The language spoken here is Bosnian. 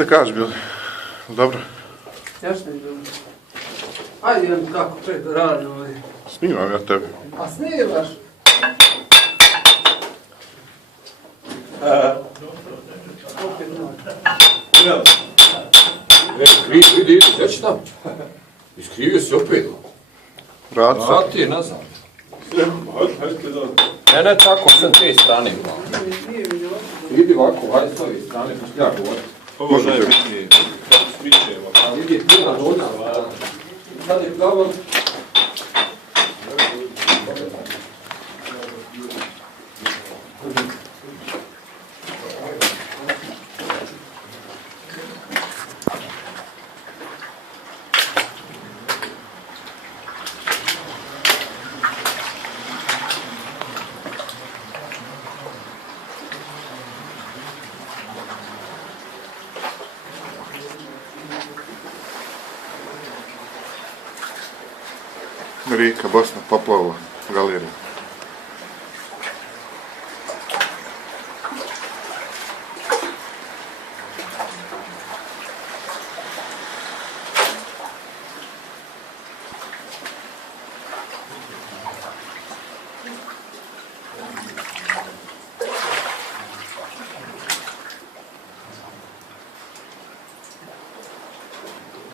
Šta kažeš bilo? Dobro? Ja što je bilo? Ajde, idem kako pred radim ovdje. Snimam ja tebe. A snimaš? Opet noć. Vidi, gdje će tam? Iskrivio si opet. Vrati se. Vrati je nazad. Ne, tako sam te strane. Idi ovako, hajde s ove strane, pošto ja govorim. Ovo je najbitnije. Smićemo. A vidi, plina dođa. Sad je pravo. Rijeka, Bosna, Poplava, galerija.